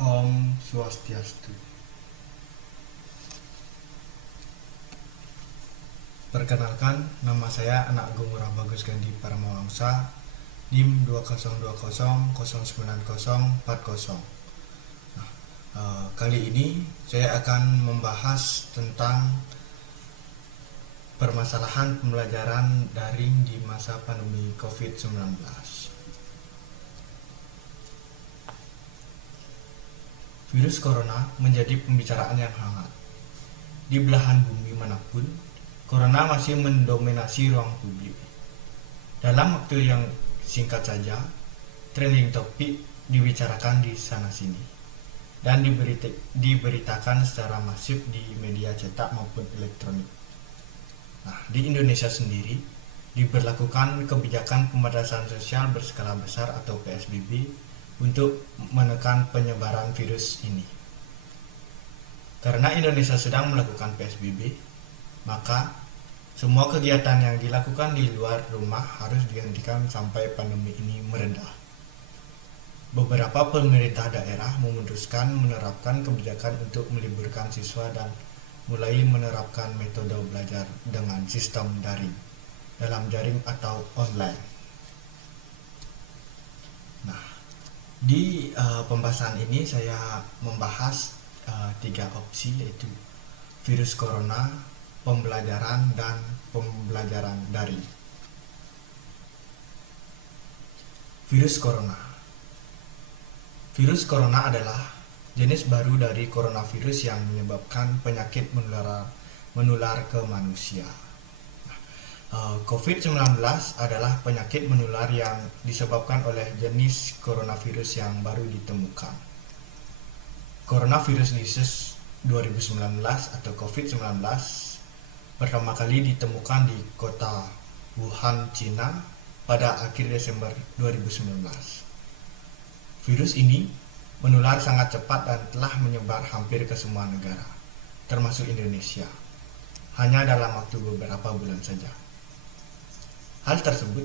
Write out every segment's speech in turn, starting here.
Om Swastiastu. Perkenalkan, nama saya Anak Gumura Bagus Gandhi Paramawangsa, NIM 2020090040. Kali ini saya akan membahas tentang permasalahan pembelajaran daring di masa pandemi COVID-19. Virus corona menjadi pembicaraan yang hangat. Di belahan bumi manapun, corona masih mendominasi ruang publik. Dalam waktu yang singkat saja, trending topik dibicarakan di sana-sini dan diberitakan secara masif di media cetak maupun elektronik. Di Indonesia sendiri diberlakukan kebijakan pembatasan sosial berskala besar atau PSBB untuk menekan penyebaran virus ini. Karena Indonesia sedang melakukan PSBB, maka semua kegiatan yang dilakukan di luar rumah harus dihentikan sampai pandemi ini meredah. Beberapa pemerintah daerah memutuskan menerapkan kebijakan untuk meliburkan siswa dan mulai menerapkan metode belajar dengan sistem daring, dalam jaring atau online. Di pembahasan ini saya membahas 3 opsi, yaitu virus corona, pembelajaran, dan pembelajaran daring. Virus corona. Virus corona adalah jenis baru dari coronavirus yang menyebabkan penyakit menular ke manusia. COVID-19 adalah penyakit menular yang disebabkan oleh jenis coronavirus yang baru ditemukan. Coronavirus disease 2019 atau COVID-19 pertama kali ditemukan di kota Wuhan, Cina pada akhir Desember 2019. Virus ini menular sangat cepat dan telah menyebar hampir ke semua negara, termasuk Indonesia, hanya dalam waktu beberapa bulan saja. Hal tersebut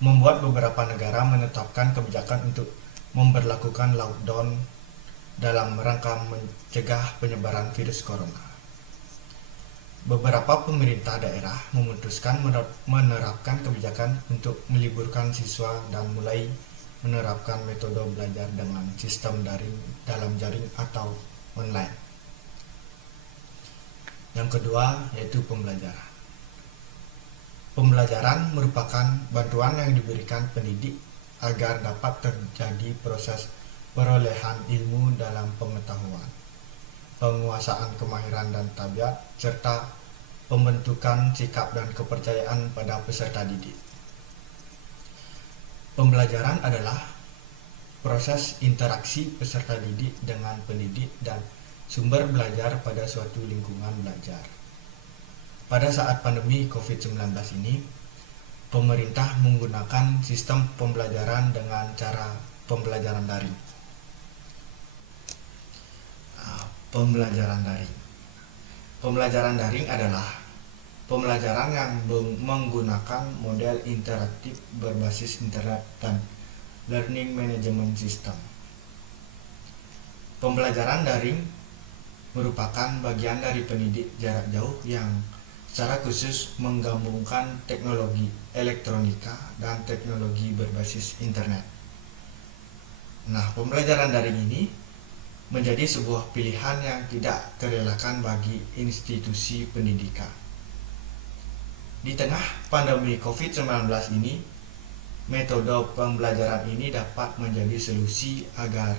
membuat beberapa negara menetapkan kebijakan untuk memberlakukan lockdown dalam rangka mencegah penyebaran virus corona. Beberapa pemerintah daerah memutuskan menerapkan kebijakan untuk meliburkan siswa dan mulai menerapkan metode belajar dengan sistem daring, dalam jaring atau online. Yang kedua yaitu pembelajaran. Pembelajaran merupakan bantuan yang diberikan pendidik agar dapat terjadi proses perolehan ilmu dalam pengetahuan, penguasaan kemahiran dan tabiat, serta pembentukan sikap dan kepercayaan pada peserta didik. Pembelajaran adalah proses interaksi peserta didik dengan pendidik dan sumber belajar pada suatu lingkungan belajar. Pada saat pandemi COVID-19 ini, pemerintah menggunakan sistem pembelajaran dengan cara pembelajaran daring. Pembelajaran daring. Pembelajaran daring adalah pembelajaran yang menggunakan model interaktif berbasis internet dan learning management system. Pembelajaran daring merupakan bagian dari pendidik jarak jauh yang secara khusus menggabungkan teknologi elektronika dan teknologi berbasis internet. Pembelajaran daring ini menjadi sebuah pilihan yang tidak terelakkan bagi institusi pendidikan. Di tengah pandemi COVID-19 ini, metode pembelajaran ini dapat menjadi solusi agar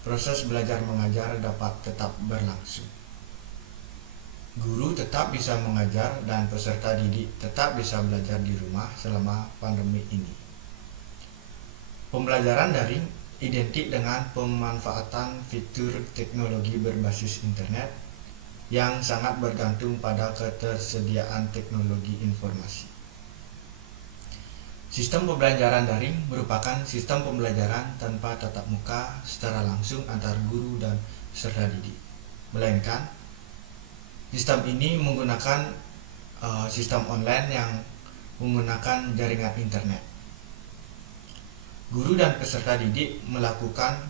proses belajar mengajar dapat tetap berlangsung. Guru tetap bisa mengajar dan peserta didik tetap bisa belajar di rumah selama pandemi ini. Pembelajaran daring identik dengan pemanfaatan fitur teknologi berbasis internet yang sangat bergantung pada ketersediaan teknologi informasi. Sistem pembelajaran daring merupakan sistem pembelajaran tanpa tatap muka secara langsung antar guru dan peserta didik, melainkan sistem ini menggunakan sistem online yang menggunakan jaringan internet. Guru dan peserta didik melakukan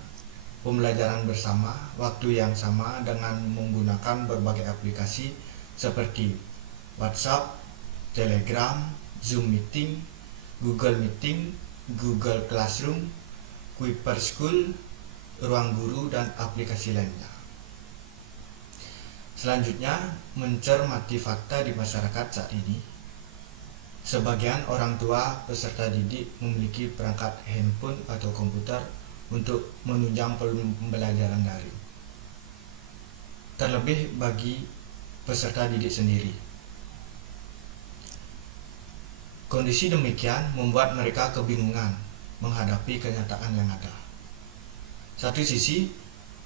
pembelajaran bersama waktu yang sama dengan menggunakan berbagai aplikasi seperti WhatsApp, Telegram, Zoom Meeting, Google Meeting, Google Classroom, Kuiper School, Ruang Guru, dan aplikasi lainnya. Selanjutnya, mencermati fakta di masyarakat saat ini. Sebagian orang tua peserta didik memiliki perangkat handphone atau komputer untuk menunjang pembelajaran daring. Terlebih bagi peserta didik sendiri. Kondisi demikian membuat mereka kebingungan menghadapi kenyataan yang ada. Satu sisi,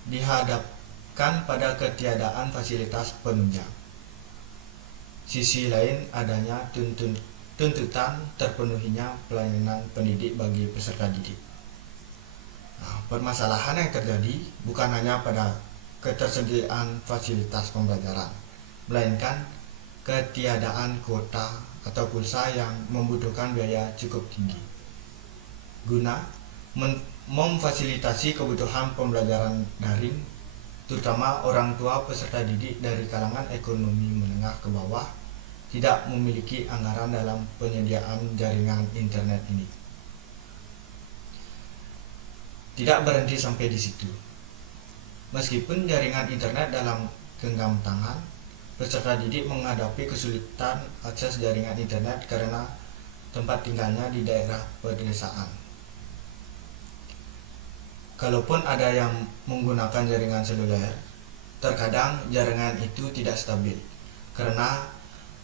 dihadapkan pada ketiadaan fasilitas penunjang. Sisi lain, adanya tuntutan terpenuhinya pelayanan pendidik bagi peserta didik. Permasalahan yang terjadi bukan hanya pada ketersediaan fasilitas pembelajaran, melainkan ketiadaan kuota atau pulsa yang membutuhkan biaya cukup tinggi guna memfasilitasi kebutuhan pembelajaran daring, terutama orang tua peserta didik dari kalangan ekonomi menengah ke bawah tidak memiliki anggaran dalam penyediaan jaringan internet ini. Tidak berhenti sampai di situ. Meskipun jaringan internet dalam genggam tangan, peserta didik menghadapi kesulitan akses jaringan internet karena tempat tinggalnya di daerah pedesaan. Kalaupun ada yang menggunakan jaringan seluler, terkadang jaringan itu tidak stabil karena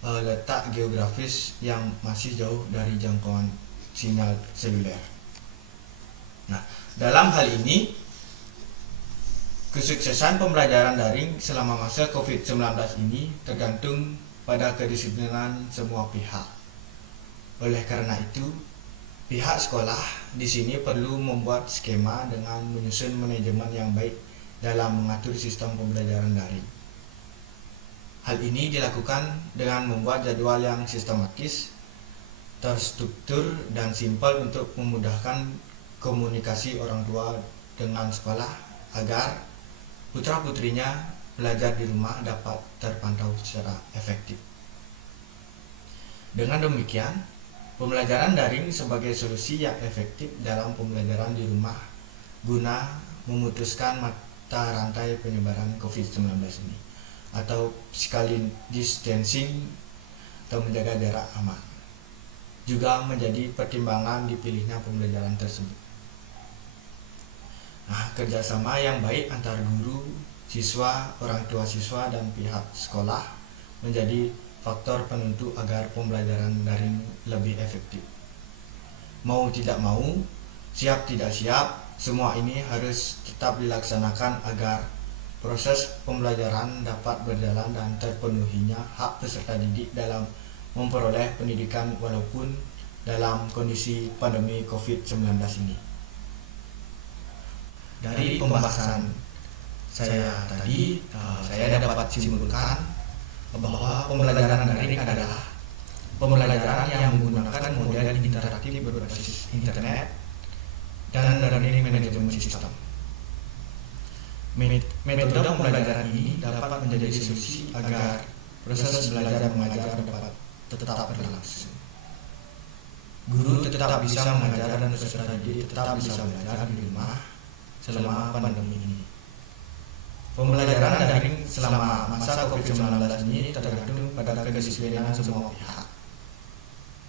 letak geografis yang masih jauh dari jangkauan sinyal seluler. Dalam hal ini, kesuksesan pembelajaran daring selama masa COVID-19 ini tergantung pada kedisiplinan semua pihak. Oleh karena itu, pihak sekolah di sini perlu membuat skema dengan menyusun manajemen yang baik dalam mengatur sistem pembelajaran daring. Hal ini dilakukan dengan membuat jadwal yang sistematis, terstruktur, dan simpel untuk memudahkan komunikasi orang tua dengan sekolah agar putra-putrinya belajar di rumah dapat terpantau secara efektif. Dengan demikian, pembelajaran daring sebagai solusi yang efektif dalam pembelajaran di rumah guna memutuskan mata rantai penyebaran COVID-19 ini, atau physical distancing atau menjaga jarak aman, juga menjadi pertimbangan dipilihnya pembelajaran tersebut. Kerjasama yang baik antar guru, siswa, orang tua siswa, dan pihak sekolah menjadi faktor penentu agar pembelajaran daring lebih efektif. Mau tidak mau, siap tidak siap, semua ini harus tetap dilaksanakan agar proses pembelajaran dapat berjalan dan terpenuhinya hak peserta didik dalam memperoleh pendidikan walaupun dalam kondisi pandemi COVID-19 ini. Dari pembahasan saya tadi, saya dapat simpulkan bahwa pembelajaran daring adalah pembelajaran yang menggunakan model interaktif berbasis internet dan learning management system. Metode pembelajaran ini dapat menjadi solusi agar proses belajar mengajar dapat tetap berlangsung. Guru tetap bisa mengajar dan peserta didik tetap bisa belajar di rumah selama pandemi ini. Pembelajaran daring selama masa COVID-19 ini tergantung pada kedisiplinan semua pihak.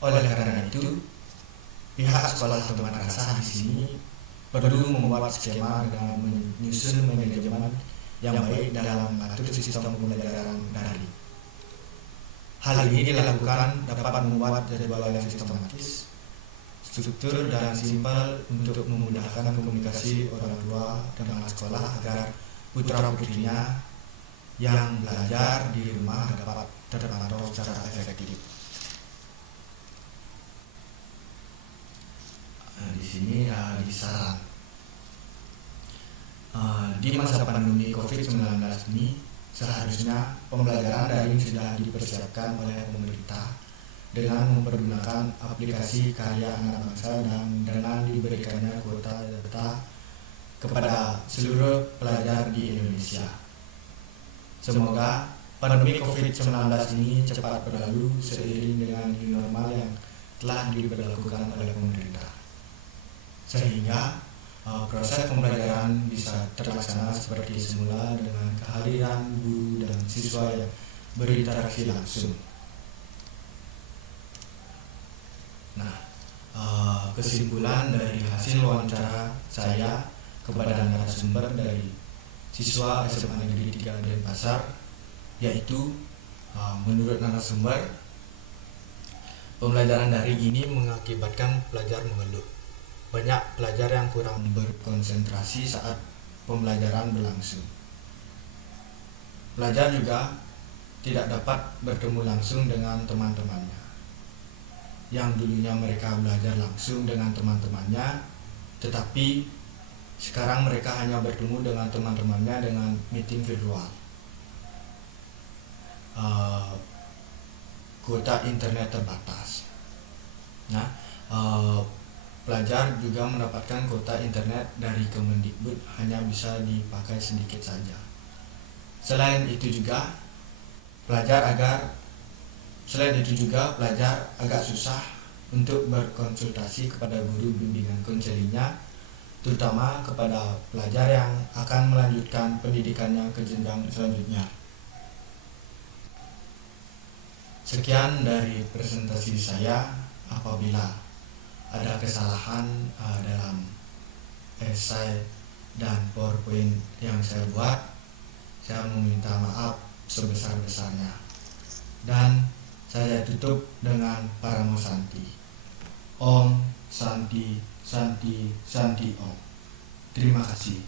Oleh karena itu, pihak sekolah teman rasa di sini perlu membuat skema dengan menyusun manajemen yang baik dalam mengatur sistem pembelajaran daring. Hal ini dilakukan dapat membuat jadwal yang sistematis, struktur, dan simpel untuk memudahkan komunikasi orang tua dengan sekolah agar putra-putrinya yang belajar di rumah dapat terpantau secara efektif. Di sini di saran. Di masa pandemi COVID-19 ini seharusnya pembelajaran daring sudah dipersiapkan oleh pemerintah dengan mempergunakan aplikasi karya anak bangsa dan dengan diberikannya kuota data kepada seluruh pelajar di Indonesia. Semoga pandemi COVID-19 ini cepat berlalu seiring dengan new normal yang telah diberlakukan oleh pemerintah, sehingga proses pembelajaran bisa terlaksana seperti semula dengan kehadiran guru dan siswa yang berinteraksi langsung. Nah, kesimpulan dari hasil wawancara saya kepada narasumber dari siswa SMA Negeri 3 Denpasar, yaitu menurut narasumber, pembelajaran daring ini mengakibatkan pelajar mengeluh. Banyak pelajar yang kurang berkonsentrasi saat pembelajaran berlangsung. Pelajar juga tidak dapat bertemu langsung dengan teman-temannya. Yang dulunya mereka belajar langsung dengan teman-temannya, tetapi sekarang mereka hanya bertemu dengan teman-temannya dengan meeting virtual. Kuota internet terbatas. Nah, pelajar juga mendapatkan kuota internet dari Kemendikbud hanya bisa dipakai sedikit saja. Selain itu juga pelajar agak susah untuk berkonsultasi kepada guru bimbingan konselingnya, terutama kepada pelajar yang akan melanjutkan pendidikannya ke jenjang selanjutnya. Sekian dari presentasi saya. Apabila ada kesalahan dalam esai dan PowerPoint yang saya buat, saya meminta maaf sebesar-besarnya. Dan saya tutup dengan Paramo Santi. Om Santi Santi Santi Om. Terima kasih.